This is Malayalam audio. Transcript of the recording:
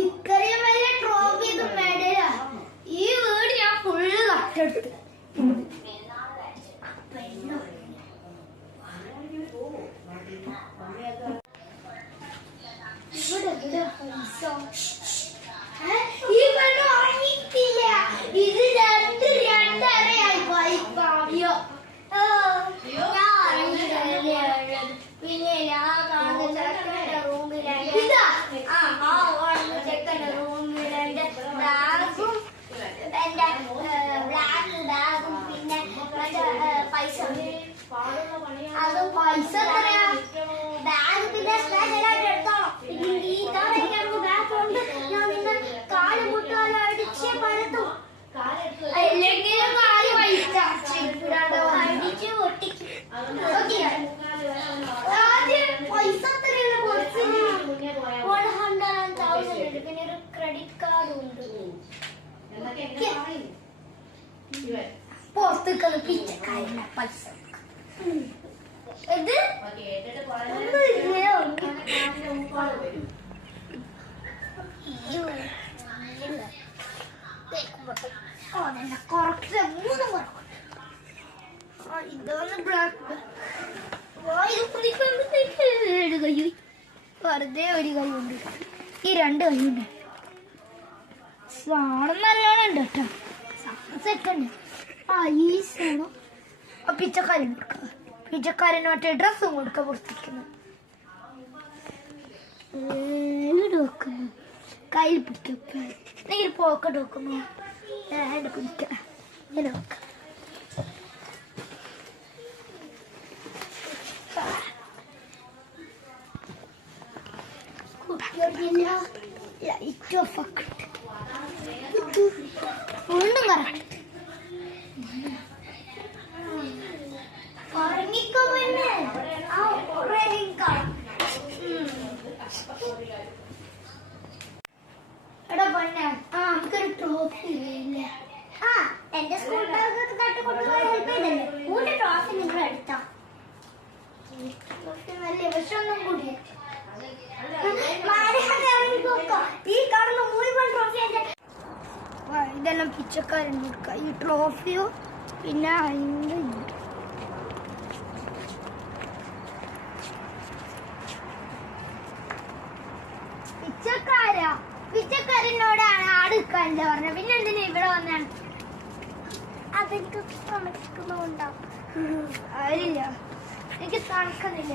ഇത്രയും വലിയ ട്രോഫി ഇത് മെഡലാ. ഈ വീട് ഞാൻ ഫുള്ള് കട്ടെടുത്ത്. ഈ പെണ്ണ് ഉറങ്ങിയിട്ടില്ല. ഇത് രണ്ടരയായി പാവിയോ. ഞാൻ ഉറങ്ങിയിട്ടില്ല. പിന്നെ ഞാൻ കാണുന്ന ചെക്കൻ്റെ റൂമിലുണ്ട്. ചെക്കൻ്റെ റൂമിലുണ്ട് ബാഗും എന്റെ ബ്ലാക്ക് ബാഗും പിന്നെ പൈസ അതും പൈസ എത്രയാ ബാഗ് പിന്നെ സ്പെഷ്യലായിട്ട് എടുത്തോളാം. ബാഗ് കൊണ്ട് ഞാൻ നിന്നെ കാല് മുട്ടാലും അടിച്ച് പരത്തും. അല്ലെങ്കിലും കാല് പൈസ അടിച്ച് പൊട്ടിക്കും. ആദ്യം പൈസ എത്രയാണ് കുറച്ചിന് 100,000 പിന്നെ ഒരു ക്രെഡിറ്റ് കാർഡും ഉണ്ട്. പുറത്തേക്കുള്ള പിച്ചക്കാരല്ല പൈസ ഇത് കുറച്ച് മൂന്നും ഇതൊന്ന് ബ്ലാക്ക് വെറുതെ ഒരു കൈ ഉണ്ട്. ഈ രണ്ട് കൈയുണ്ട്. സാധനം നല്ലോണം ഉണ്ട് കേട്ടോ. സെക്കൻഡ് ഈ സാധനം പിച്ചക്കാരൻ കൊടുക്കുക. പിച്ചക്കാരന് മറ്റേ ഡ്രസ്സും കൊടുക്കുക. പുറത്തേക്കുന്നത് വെക്കുന്നു കയ്യിൽ പിടിക്കുക. എന്തെങ്കിലും പോക്കറ്റ് വെക്കുന്നു. പിടിക്കുക ഇങ്ങനെ വെക്കുക. ലൈറ്റ് ഓഫ് ആക്കട്ടെ. വീണ്ടും കറക്റ്റ് ഉറങ്ങിക്കോ പെണ്ണ്. എടാ പെണ്ണെ നമുക്കൊരു ട്രോഫി ഇല്ലേ? എന്റെ സ്കൂൾ ബാഗൊക്കെ തട്ടിക്കൊണ്ടുപോയി ഹെൽപ്പ് ചെയ്തല്ലേ. മൂന്ന് ട്രോഫി നിങ്ങൾ എടുത്താ നല്ല വിഷമൊന്നും കൂടി ഇതെല്ലാം പിച്ചക്കാരൻ കൊടുക്കുക. ഈ ട്രോഫിയോ പിന്നെ അതിൻ്റെ പിച്ചക്കാരനോടാണ് ആടുക്കാൻ്റെ പറഞ്ഞത്. പിന്നെ എന്തിനാ ഇവിടെ വന്നാണ്? അതെനിക്ക് തണുക്കുന്നുണ്ടാവും. അതില്ല എനിക്ക് തണുക്കുന്നില്ല.